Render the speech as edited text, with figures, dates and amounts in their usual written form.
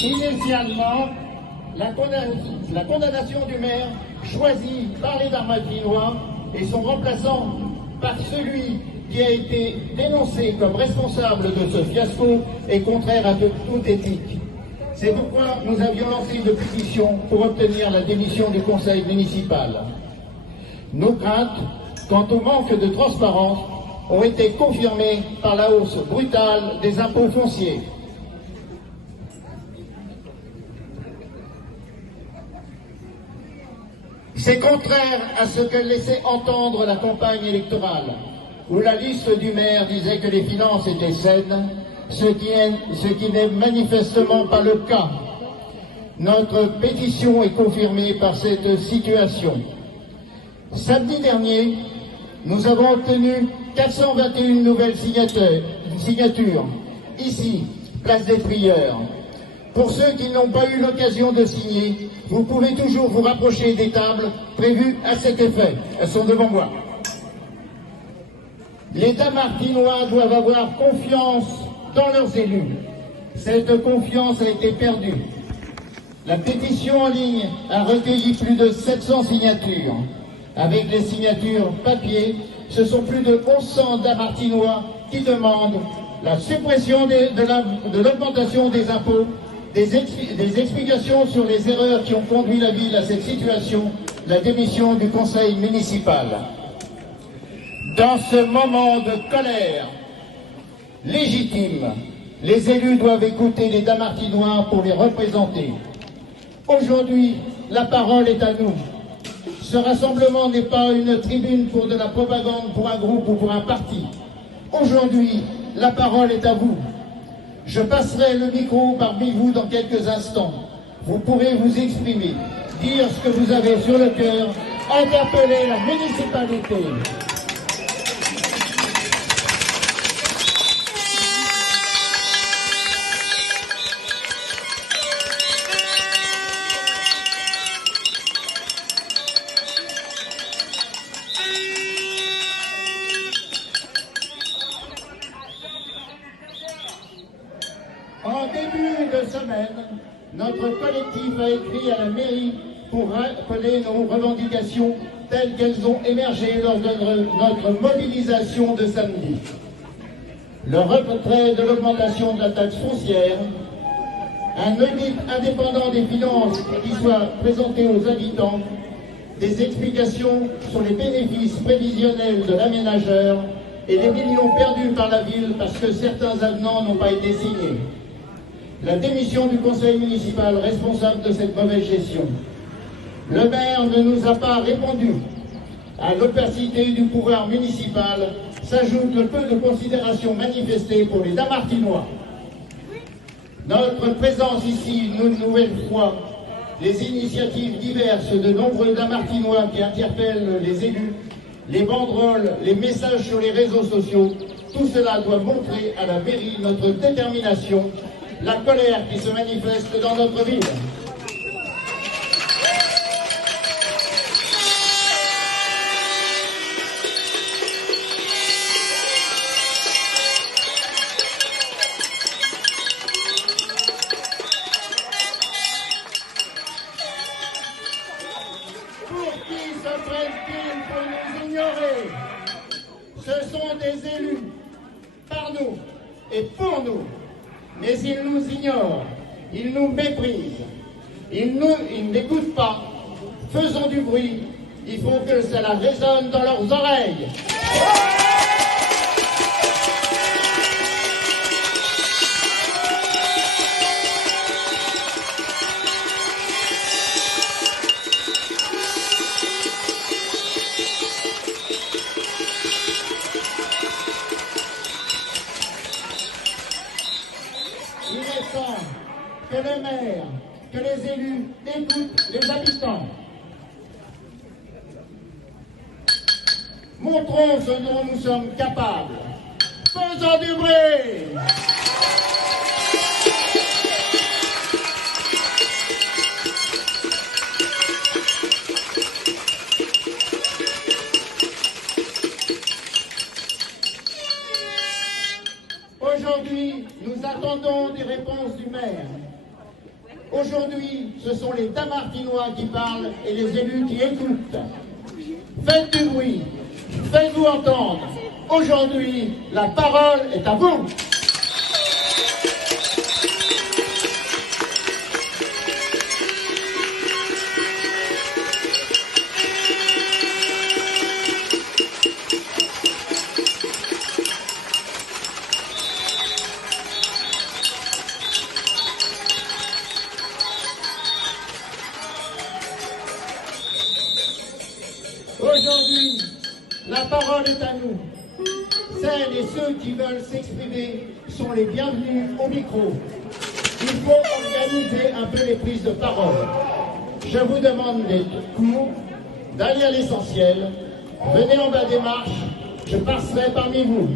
Initialement, la condamnation du maire choisi par les Darmatinois et son remplaçant par celui qui a été dénoncé comme responsable de ce fiasco est contraire à toute éthique. C'est pourquoi nous avions lancé une pétition pour obtenir la démission du conseil municipal. Nos craintes quant au manque de transparence ont été confirmées par la hausse brutale des impôts fonciers. C'est contraire à ce que laissait entendre la campagne électorale, où la liste du maire disait que les finances étaient saines, ce qui n'est manifestement pas le cas. Notre pétition est confirmée par cette situation. Samedi dernier, nous avons obtenu 421 nouvelles signatures, ici, place des Prieurs. Pour ceux qui n'ont pas eu l'occasion de signer, vous pouvez toujours vous rapprocher des tables prévues à cet effet. Elles sont devant moi. Les Damartinois doivent avoir confiance dans leurs élus. Cette confiance a été perdue. La pétition en ligne a recueilli plus de 700 signatures. Avec les signatures papier, ce sont plus de 1100 Damartinois qui demandent la suppression de l'augmentation des impôts, des explications sur les erreurs qui ont conduit la ville à cette situation, la démission du conseil municipal. Dans ce moment de colère légitime, les élus doivent écouter les Damartinois pour les représenter. Aujourd'hui, la parole est à nous. Ce rassemblement n'est pas une tribune pour de la propagande pour un groupe ou pour un parti. Aujourd'hui, la parole est à vous. Je passerai le micro parmi vous dans quelques instants. Vous pourrez vous exprimer, dire ce que vous avez sur le cœur, interpeller la municipalité. En début de semaine, notre collectif a écrit à la mairie pour rappeler nos revendications telles qu'elles ont émergé lors de notre mobilisation de samedi. Le retrait de l'augmentation de la taxe foncière, un audit indépendant des finances qui soit présenté aux habitants, des explications sur les bénéfices prévisionnels de l'aménageur et les millions perdus par la ville parce que certains avenants n'ont pas été signés. La démission du conseil municipal responsable de cette mauvaise gestion. Le maire ne nous a pas répondu. À l'opacité du pouvoir municipal s'ajoute le peu de considération manifestée pour les Damartinois. Notre présence ici, une nouvelle fois, les initiatives diverses de nombreux Damartinois qui interpellent les élus, les banderoles, les messages sur les réseaux sociaux, tout cela doit montrer à la mairie notre détermination, la colère qui se manifeste dans notre ville. Pour qui se prennent-ils pour nous ignorer? Ce sont des élus, par nous et pour nous. Mais ils nous ignorent, ils nous méprisent, ils n'écoutent pas. Faisons du bruit, il faut que cela résonne dans leurs oreilles. Il est temps que le maire, que les élus écoutent les habitants. Montrons ce dont nous sommes capables. Faisons du bruit! Aujourd'hui, nous attendons des réponses du maire. Aujourd'hui, ce sont les Damartinois qui parlent et les élus qui écoutent. Faites du bruit, faites-vous entendre. Aujourd'hui, la parole est à vous. Aujourd'hui, la parole est à nous. Celles et ceux qui veulent s'exprimer sont les bienvenus au micro. Il faut organiser un peu les prises de parole. Je vous demande d'être court, d'aller à l'essentiel. Venez en bas des marches, je passerai parmi vous.